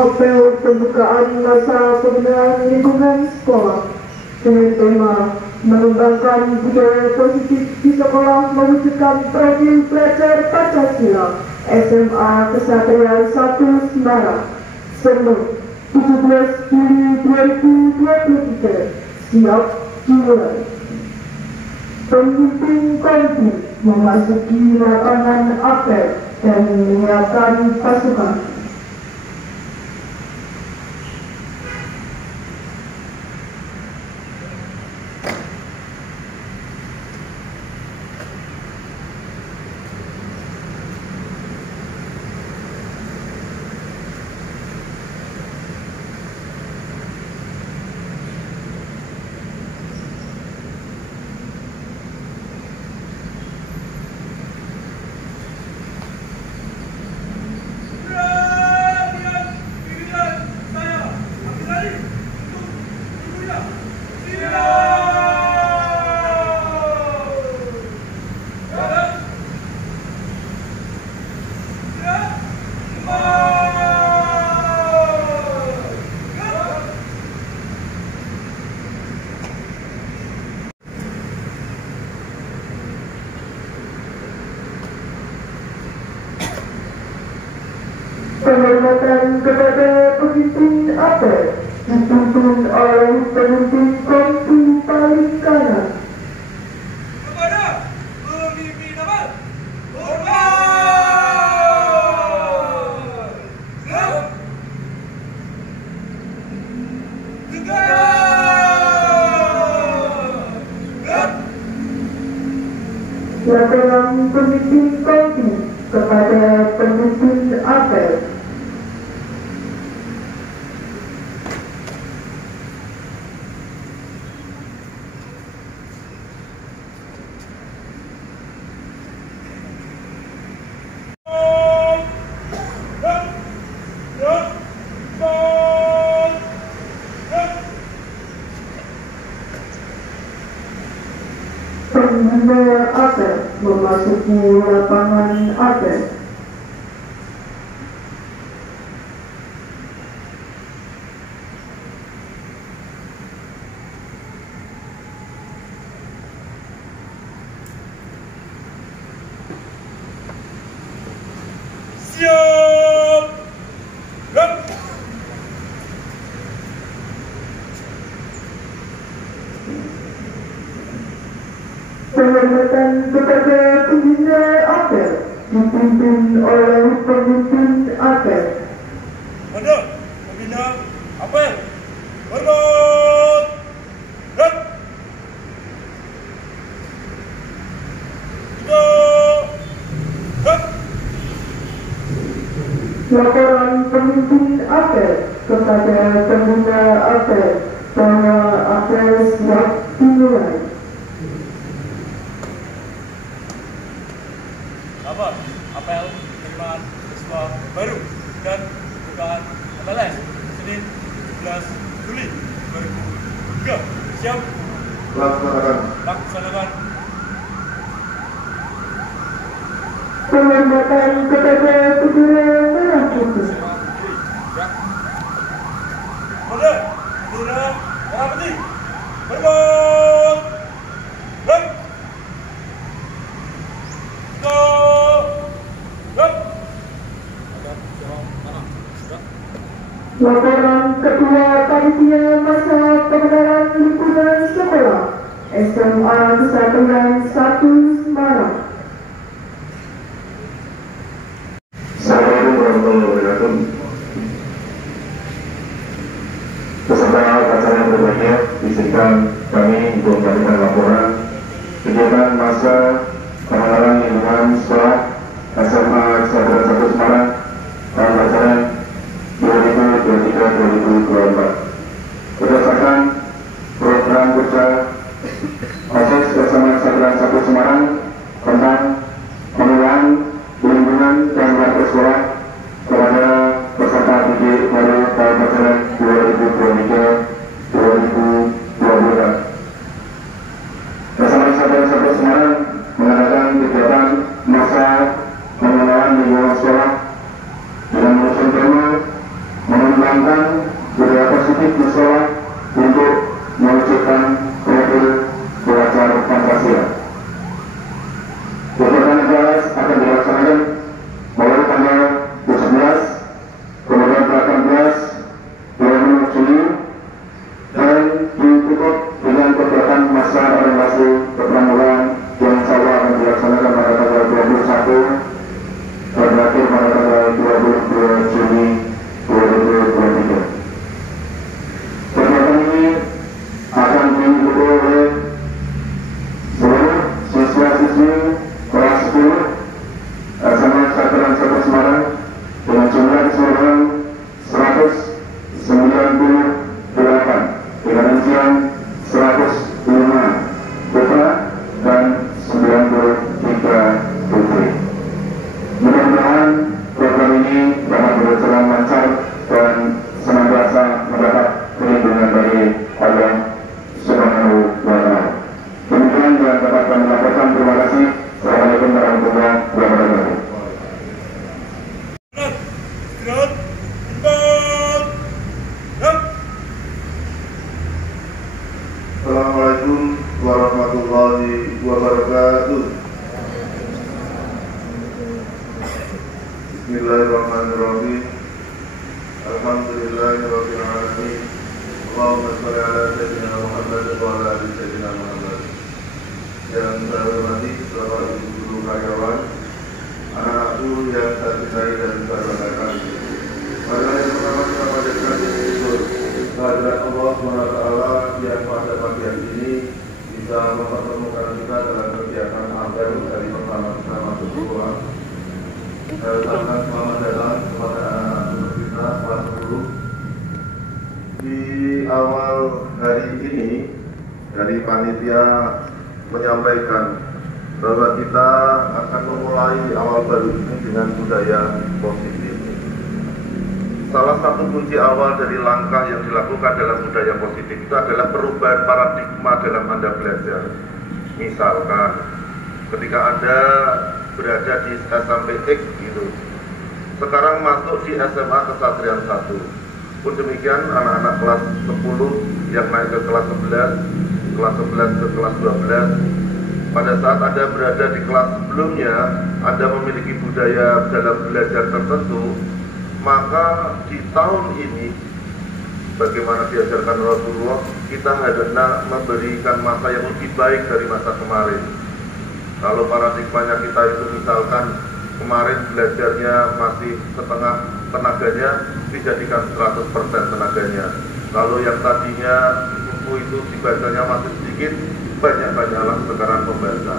apel pembukaan masa pembinaan lingkungan sekolah dengan tema mengembangkan budaya positif di sekolah mewujudkan profil pelajar Pancasila SMA Kesatria 1 Semarang Senin 17 Juli 2023 siap dimulai. Pemimpin konflik memasuki lapangan apel dan menyiapkan pasukan. Penghormatan kepada pemimpin apel dipimpin oleh pemimpin kompi paling kanan. Kepada pemimpin apel, hormat! Laporan pemimpin kompi kepada pemimpin apel. Pengguna apel memasuki lapangan apel. Siap! Gerak! Penghormatan kepada pembina apel dipimpin oleh pemimpin apel. Anda, pembina apel, hormat! Gerak! Tiga! Gerak! Laporan pemimpin apel kepada pembina apel bahwa apel siap dimulai. Apa? Apel penerimaan siswa baru dan bukaan MLS Senin 11 Juli 2023. Siap? Laksanakan. Penghormatan kepada bendera merah putih. Pada bendera merah putih. Hormat! Gerak! Laporan Ketua Panitia Masa Pembenaran Lingkungan Sekolah SMA Kesatria 1 Semarang. Assalamualaikum warahmatullahi wabarakatuh. Peserta acara yang berbahagia, izinkan kami untuk memberikan laporan kegiatan masa pengenalan lingkungan sekolah SMA Kesatria 1 Semarang tahun ajaran 2023-2024 berdasarkan program kerja OSIS SMA Kesatria 1 Semarang tentang pengenalan lingkungan dan warga sekolah kepada peserta didik baru tahun ajaran 2023-2024. SMA Kesatria 1 Semarang mengadakan kegiatan masa pengenalan lingkungan sekolah dengan mengusung tema aktif di sekolah untuk mewujudkan profil belajar Pancasila. Kegiatan kelas akan dilaksanakan mulai tanggal 17, kemudian 18, 20 Juli, dan ditutup dengan kegiatan masa orientasi kepramulaan yang insya Allah akan dilaksanakan pada tanggal 21 dan berakhir pada tanggal 22 Juni 2023. Kegiatan ini akan diikuti oleh seluruh siswa-siswi kelas 10 SMA Satuan Satu Semarang dengan jumlah keseluruhan 198 dengan rincian 105 putra dan 93 putri. Mudah-mudahan program ini dapat berjalan lancar dan senantiasa mendapat perlindungan dari Allah Subhanahu wa Ta'ala. Demikian yang dapat kami laporkan. Terima kasih. Assalamualaikum warahmatullahi wabarakatuh. Assalamualaikum warahmatullahi wabarakatuh. Bismillahirrahmanirrahim. Alhamdulillahirabbil alamin. Allahumma shalli ala sayyidina Muhammad wa ala ali sayyidina Muhammad. Yang saya hormati Bapak Ibu guru karyawan, anak-anakku yang saya cintai dan saya banggakan. Pada yang pertama kita panjatkan syukur kehadirat Allah SWT yang pada pagi hari ini bisa mempertemukan kita dalam kegiatan apel dari pertama kita masuk sekolah. Saya ucapkan selamat datang kepada anak-anak kita kelas 10. Di awal hari ini dari panitia menyampaikan bahwa kita akan memulai awal baru ini dengan budaya positif. Salah satu kunci awal dari langkah yang dilakukan dalam budaya positif itu adalah perubahan paradigma dalam Anda belajar. Misalkan ketika Anda berada di SMP X gitu, sekarang masuk di SMA Kesatrian 1. Pun demikian anak-anak kelas 10 yang naik ke kelas 11, kelas 11 ke kelas 12. Pada saat Anda berada di kelas sebelumnya, Anda memiliki budaya dalam belajar tertentu, maka di tahun ini, bagaimana diajarkan Rasulullah, kita hendak memberikan masa yang lebih baik dari masa kemarin. Kalau paradigmanya kita itu misalkan kemarin belajarnya masih setengah tenaganya, dijadikan 100% tenaganya. Kalau yang tadinya buku itu dibacanya masih sedikit, banyak-banyaklah sekarang membaca.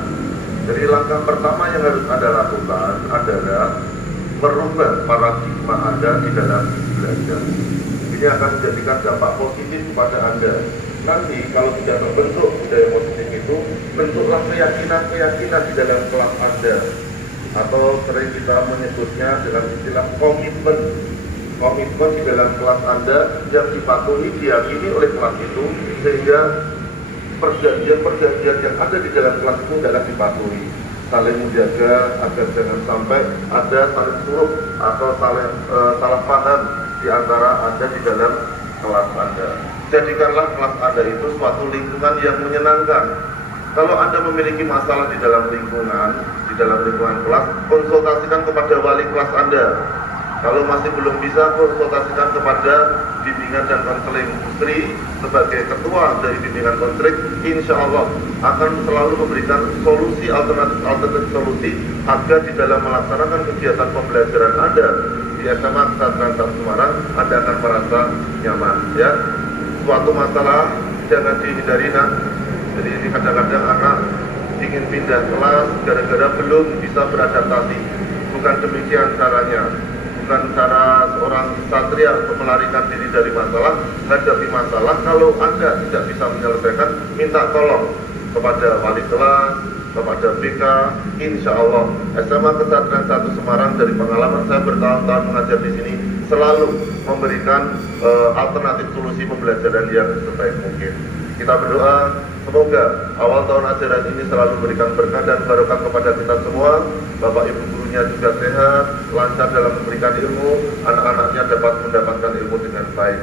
Jadi langkah pertama yang harus Anda lakukan adalah merubah paradigma Anda di dalam belajar. Ini akan menjadikan dampak positif kepada Anda. Nanti kalau tidak terbentuk budaya positif itu, bentuklah keyakinan-keyakinan di dalam kelas Anda. Atau sering kita menyebutnya dengan istilah komitmen. Komitmen di dalam kelas Anda yang dipatuhi, diyakini oleh kelas itu, sehingga perjanjian-perjanjian yang ada di dalam kelas itu adalah dipatuhi. Saling menjaga agar jangan sampai ada saling suruh atau salah paham di antara Anda di dalam kelas Anda. Jadikanlah kelas Anda itu suatu lingkungan yang menyenangkan. Kalau Anda memiliki masalah di dalam lingkungan kelas, konsultasikan kepada wali kelas Anda. Kalau masih belum bisa, konsultasikan kepada bimbingan dan konseling Putri sebagai ketua dari bimbingan konseling. Insya Allah akan selalu memberikan solusi alternatif solusi agar di dalam melaksanakan kegiatan pembelajaran Anda di SMA Kesatuan Semarang, Anda akan merasa nyaman. Ya, suatu masalah jangan dihindari, nak. Jadi ini kadang-kadang anak ingin pindah kelas gara-gara belum bisa beradaptasi. Bukan demikian caranya. Bukan cara seorang satria untuk melarikan diri dari masalah. Hadapi masalah. Kalau Anda tidak bisa menyelesaikan, minta tolong kepada wali kelas, kepada BK. Insya Allah SMA Kesatuan 1 Semarang, dari pengalaman saya bertahun-tahun mengajar di sini, selalu memberikan alternatif solusi pembelajaran yang sebaik mungkin. Kita berdoa semoga awal tahun ajaran ini selalu memberikan berkah dan barokah kepada kita semua. Bapak Ibu gurunya juga sehat, lancar dalam memberikan ilmu, anak-anaknya dapat mendapatkan ilmu dengan baik.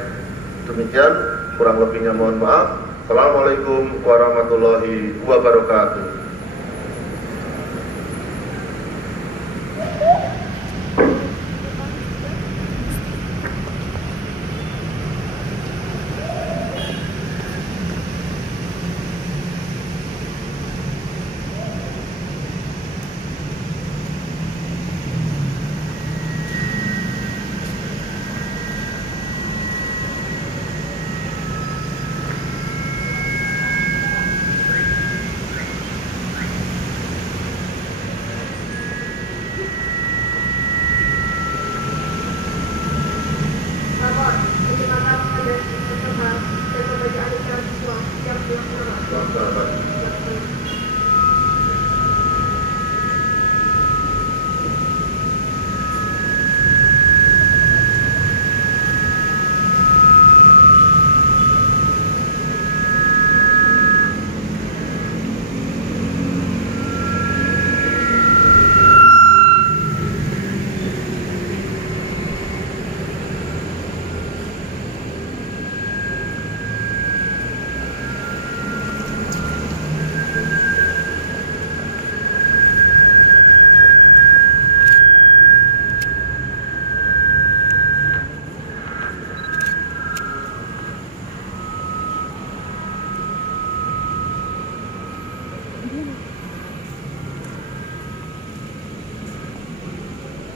Demikian, kurang lebihnya mohon maaf. Assalamualaikum warahmatullahi wabarakatuh.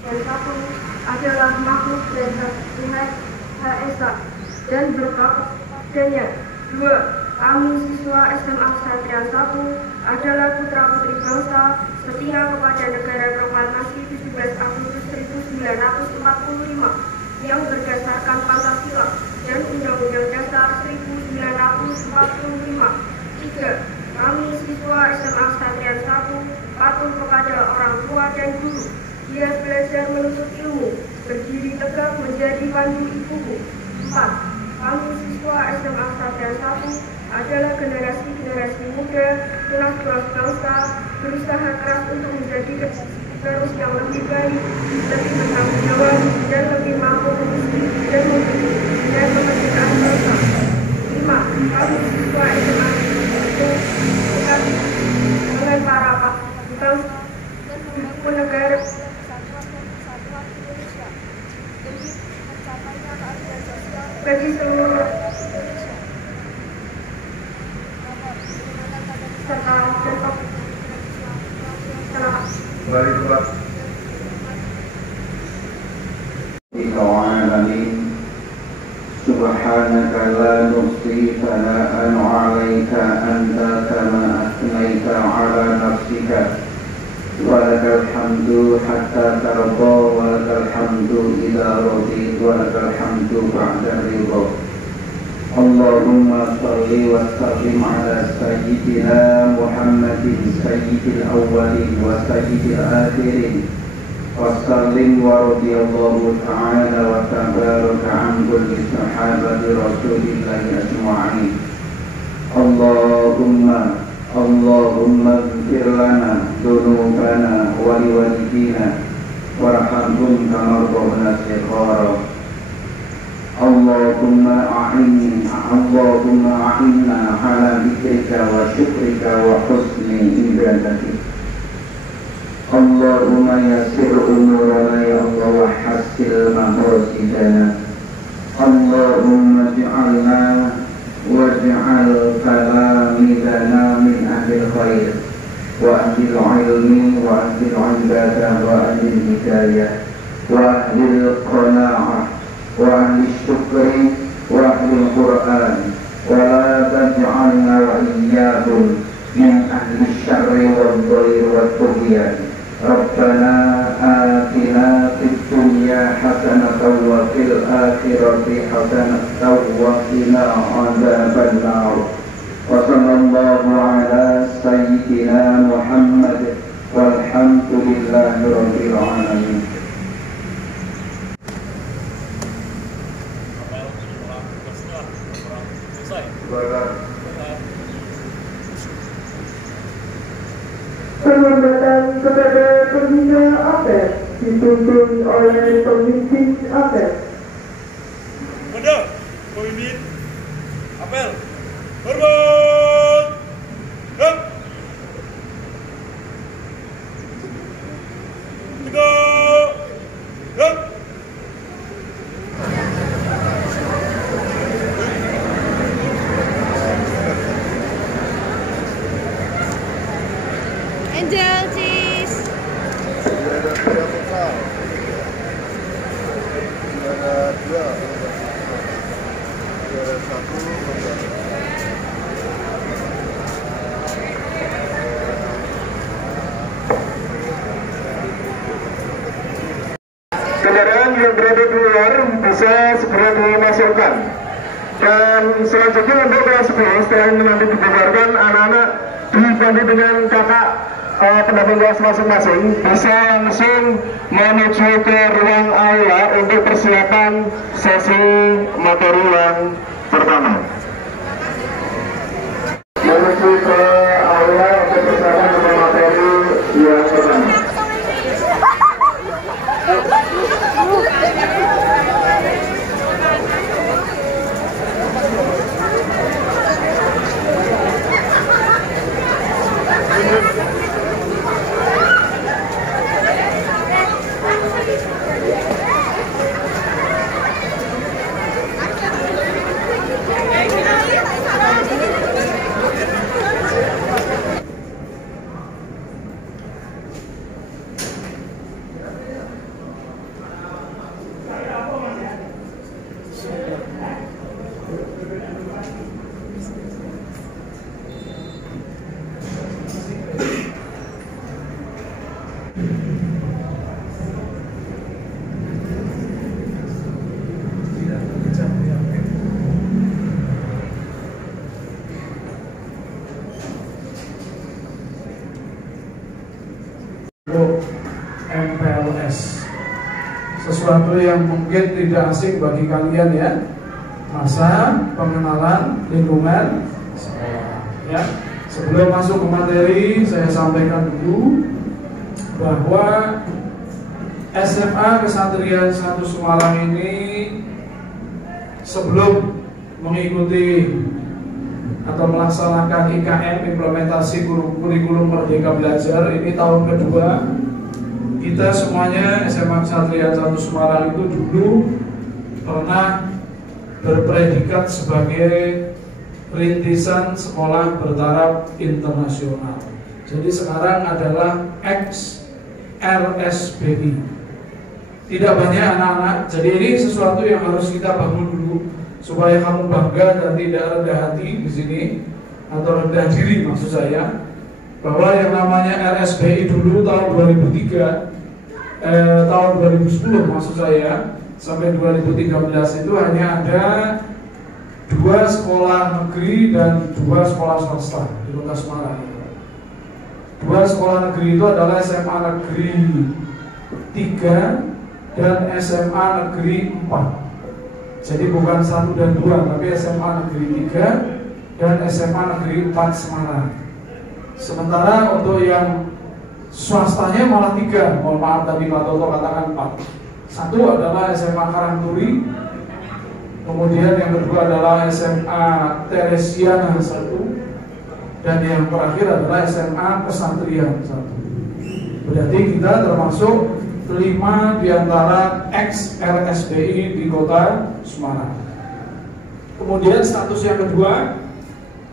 Dan satu adalah makhluk dan Tuhan Esa dan berkata padanya. 2. Kami siswa SMA Satrian 1 adalah putra-putri bangsa setia kepada negara proklamasi 17 Agustus 1945 yang berdasarkan Pancasila dan Undang-Undang Dasar 1945. 3. Kami siswa SMA Satrian 1 patuh kepada orang tua dan guru. Dia belajar menuntut ilmu, berdiri tegak menjadi pandu ibuku. 4. Kami siswa SMA Satrian 1 adalah generasi muda, tunas bangsa, berusaha keras untuk menjadi penerus yang lebih baik, lebih bertanggung jawab, dan lebih mampu mengisi dan kemerdekaan bangsa. 5. Kami siswa SMA Satrian 1 dengan para bangsa dan mendukung negara bagi seluruh serta bentuk Mari kelas. Subhanaka la nuhsi thana'an 'alaika anta kama athnayta 'ala nafsika. Walakal hamdu hatta tarda, walakal hamdu idza radit, walakal hamdu ba'da ridha. Allahumma salli wa sallim ala sayyidina Muhammadin sayyidil awwalin wa sayyidil akhirin. Wa sallim wa radiyallahu ta'ala wa tabaraka an kulli sahabati Rasulillahi ajma'in. Allahumma ighfir lana dhunubana wa liwalidina warhamhum kama rabbana shighara. Allahumma a'inna ala dhikrika wa syukrika wa husni ibadatik. Allahumma yassir umurana ya Allah wa hassil maqasidana. Allahumma ij'alna waj'al kalamana min ahlil khair wa ahlil ilmi wa ahlil ibadah wa ahlil hidayah wa ahlil qana'ah wa ahlil syukri wa ahlil Qur'an wa la taj'alna wa iyyahum min ahlil syarri wal dhair wa tughyan. Rabbana atina fid dunya hasanatan wa fil akhirati hasanatan wa qina adzaban nar. Wa sallallahu ala sayyidina Muhammad walhamdulillahi rabbil alamin. Selamat datang kepada pembina APER, dipimpin oleh pemimpin APER. Mundur. pemimpin. Apel. Hormat. Gerak. Tegak. Gerak. Angel cheese. Ada dua. Ada satu. Kendaraan yang berada di luar bisa segera dimasukkan. Dan selanjutnya untuk kelas 10 setelah ini nanti dibubarkan, anak-anak dibantu dengan kakak pendamping kelas masing-masing bisa langsung menuju ke ruang aula untuk persiapan sesi materi yang pertama. Menuju ke aula untuk persiapan materi yang pertama. MPLS, sesuatu yang mungkin tidak asing bagi kalian ya, masa pengenalan lingkungan sekolah ya. Sebelum masuk ke materi, saya sampaikan dulu bahwa SMA Kesatrian 1 Semarang ini sebelum mengikuti atau melaksanakan IKM, implementasi kurikulum Merdeka Belajar, ini tahun kedua. Kita semuanya SMA Kesatrian 1 Semarang itu dulu pernah berpredikat sebagai rintisan sekolah bertaraf internasional. Jadi sekarang adalah ex-RSBI. Tidak banyak anak-anak. Jadi ini sesuatu yang harus kita bangun dulu supaya kamu bangga dan tidak rendah hati di sini, atau rendah diri maksud saya, bahwa yang namanya RSBI dulu tahun 2003 tahun 2010 maksud saya sampai 2013 itu hanya ada 2 sekolah negeri dan 2 sekolah swasta di Kota Semarang. 2 sekolah negeri itu adalah SMA Negeri 3 dan SMA Negeri 4. Jadi bukan 1 dan 2, tapi SMA Negeri 3 dan SMA Negeri 4 Semarang. Sementara untuk yang swastanya malah 3, mohon maaf tadi Pak Toto katakan 4. Satu adalah SMA Karangturi, kemudian yang kedua adalah SMA Teresiana 1, dan yang terakhir adalah SMA Kesatrian 1. Berarti kita termasuk 5 di antara ex-RSBI di Kota Semarang. Kemudian status yang kedua,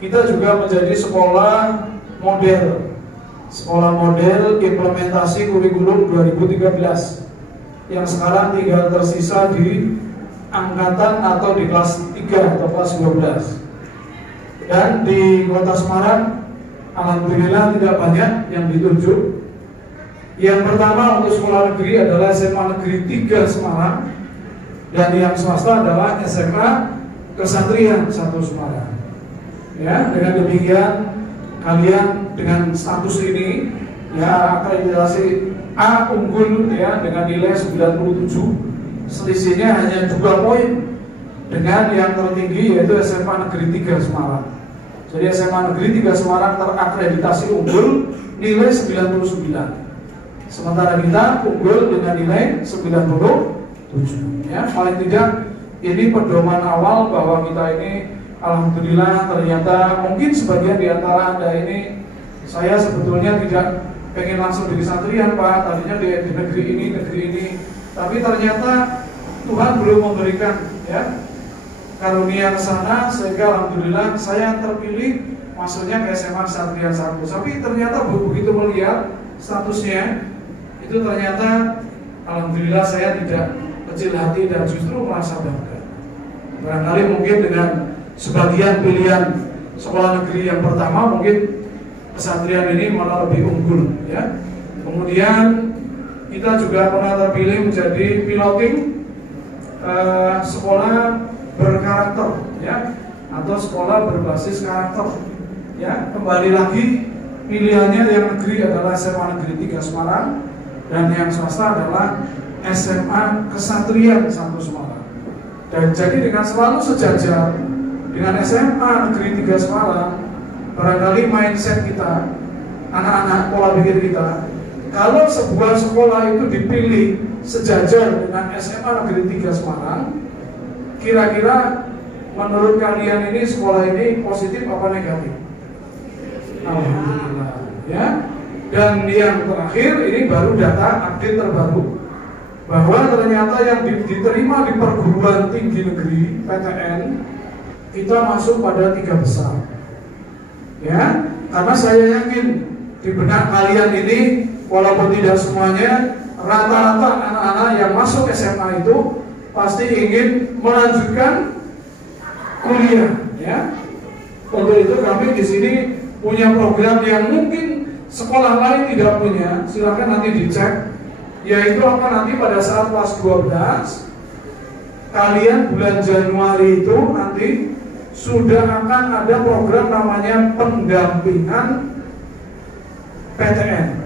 kita juga menjadi sekolah model. Sekolah model implementasi kurikulum 2013 yang sekarang tinggal tersisa di angkatan atau di kelas 3 atau kelas 12. Dan di Kota Semarang alhamdulillah tidak banyak yang ditunjuk. Yang pertama untuk sekolah negeri adalah SMA Negeri 3 Semarang, dan yang swasta adalah SMA Kesatrian 1 Semarang. Ya, dengan demikian kalian dengan status ini ya akreditasi A unggul ya dengan nilai 97, selisihnya hanya 2 poin dengan yang tertinggi yaitu SMA Negeri 3 Semarang. Jadi SMA Negeri 3 Semarang terakreditasi unggul nilai 99, sementara kita unggul dengan nilai 97. Ya, paling tidak ini pedoman awal bahwa kita ini alhamdulillah ternyata mungkin sebagian di antara Anda ini, saya sebetulnya tidak pengen langsung jadi santrian Pak, tadinya di negeri ini, tapi ternyata Tuhan belum memberikan ya karunia ke sana, sehingga alhamdulillah saya terpilih masuknya ke SMA Ksatria 1. Tapi ternyata begitu melihat statusnya itu ternyata alhamdulillah saya tidak kecil hati dan justru merasa bangga. Barangkali mungkin dengan sebagian pilihan sekolah negeri yang pertama mungkin kesatrian ini malah lebih unggul ya. Kemudian kita juga pernah terpilih menjadi piloting sekolah berkarakter ya, atau sekolah berbasis karakter ya. Kembali lagi pilihannya yang negeri adalah SMA Negeri 3 Semarang dan yang swasta adalah SMA Kesatrian 1 Semarang. Dan jadi dengan selalu sejajar dengan SMA Negeri 3 Semarang, barangkali mindset kita, anak-anak pola pikir kita, kalau sebuah sekolah itu dipilih sejajar dengan SMA Negeri 3 Semarang, kira-kira menurut kalian ini sekolah ini positif apa negatif? Alhamdulillah ya. Dan yang terakhir ini baru data update terbaru bahwa ternyata yang diterima di perguruan tinggi negeri PTN kita masuk pada 3 besar ya. Karena saya yakin di benak kalian ini walaupun tidak semuanya, rata-rata anak-anak yang masuk SMA itu pasti ingin melanjutkan kuliah ya. Untuk itu kami di sini punya program yang mungkin sekolah lain tidak punya, silakan nanti dicek, yaitu apa nanti pada saat kelas 12 kalian bulan Januari itu nanti sudah akan ada program namanya pendampingan PTN